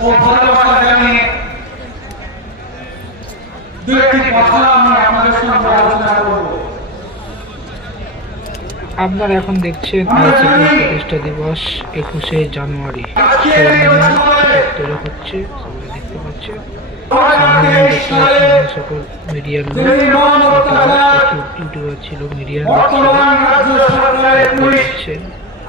ও ভালোবাসা জানিয়ে দু একটি কথা আমি আমাদের সঙ্গে আলোচনা করব। এখন দেখছেন প্রতিষ্ঠা দিবস একুশে জানুয়ারি। তৈরি হচ্ছে দেখতে পাচ্ছে সকল মিডিয়ার ইউটিউবার ছিল মিডিয়ার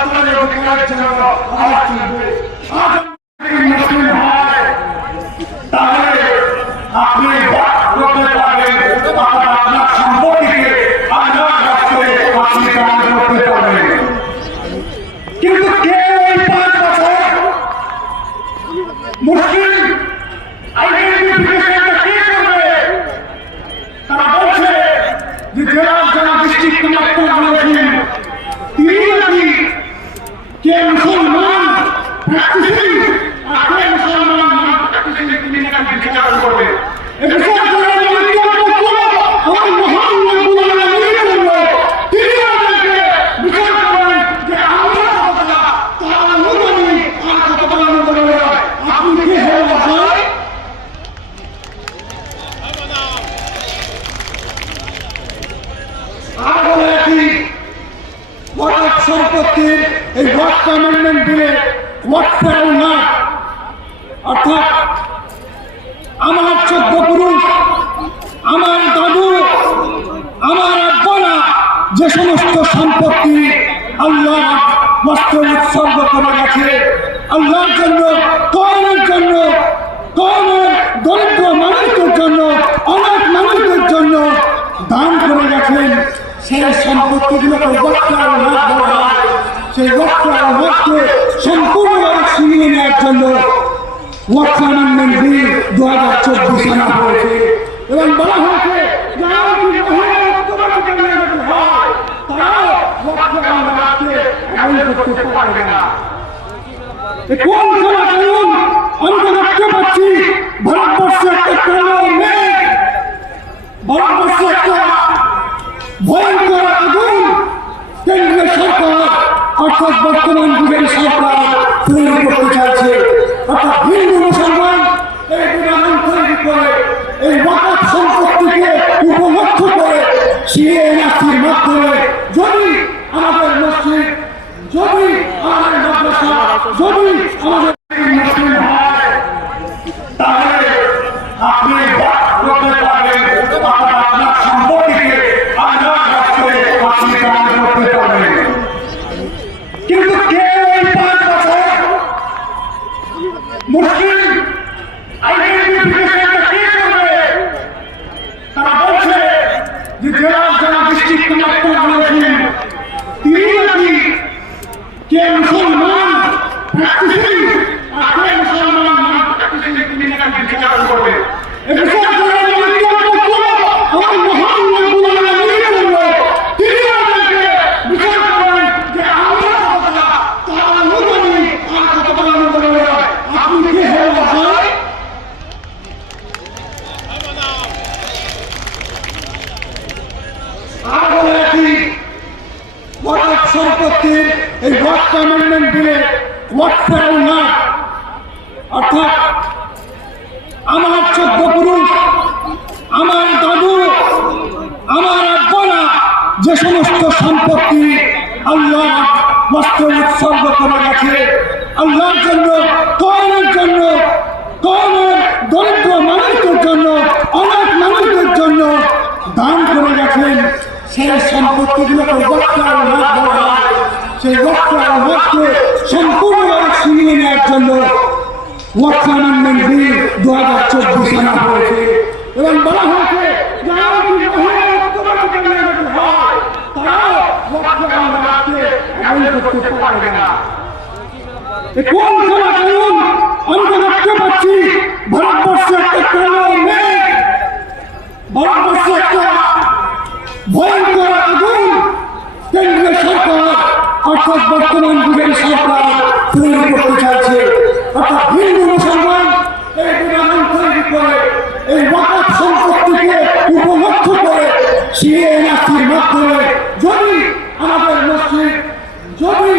আপনাদের অধিকারের জন্য আওয়াজ অর্থাৎ আমার চোদ্দ পুরুষ, আমার দাদু, আমার আব্বারা যে সমস্ত সম্পত্তি আল্লাহ বস্ত্র উৎসর্গ করা গেছে, আল্লাহর জন্য, কয়নের জন্য, কয়নের দরিদ্র মানুষদের জন্য অনেক মানুষদের জন্য দান করে গেছেন। সেই সম্পত্তিগুলোকে রক্ষার লাভ দেওয়া সেই রক্ষার লাভকে সম্পূর্ণভাবে ছিনিয়ে নেওয়ার জন্য ওয়াকফা নাম্বার বিল দু হাজার চব্বিশ আনা হয়েছে। এবং বলা হয়েছে কোন সমাজ যদি আমাদের সম্পত্তি আল্লাহ নষ্ট উৎসর্গ করা গেছে। আল্লাহর জন্য কয়নের জন্য কয়নের দরিদ্র মানুষদের জন্য অনেক মানুষদের জন্য দান করে গেছেন। সেই সম্পত্তিগুলোকে রক্ষার লাভ করা সেই রক্ষার লাভকে সম্পূর্ণভাবে ছিনিয়ে নেওয়ার জন্য ওয়াক্সামান মন্দির দু হাজার চব্বিশ আনা হয়েছে। এবং বলা হয় লক্ষ্য আল্লাহকে আইন করতে পারবে না কোন সমাজ একটা কালো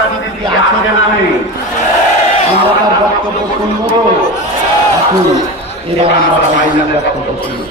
রাজনীতি আখেরে নামে আমরা বক্তব্য শুনব এবার আমরা বক্তব্য শুনব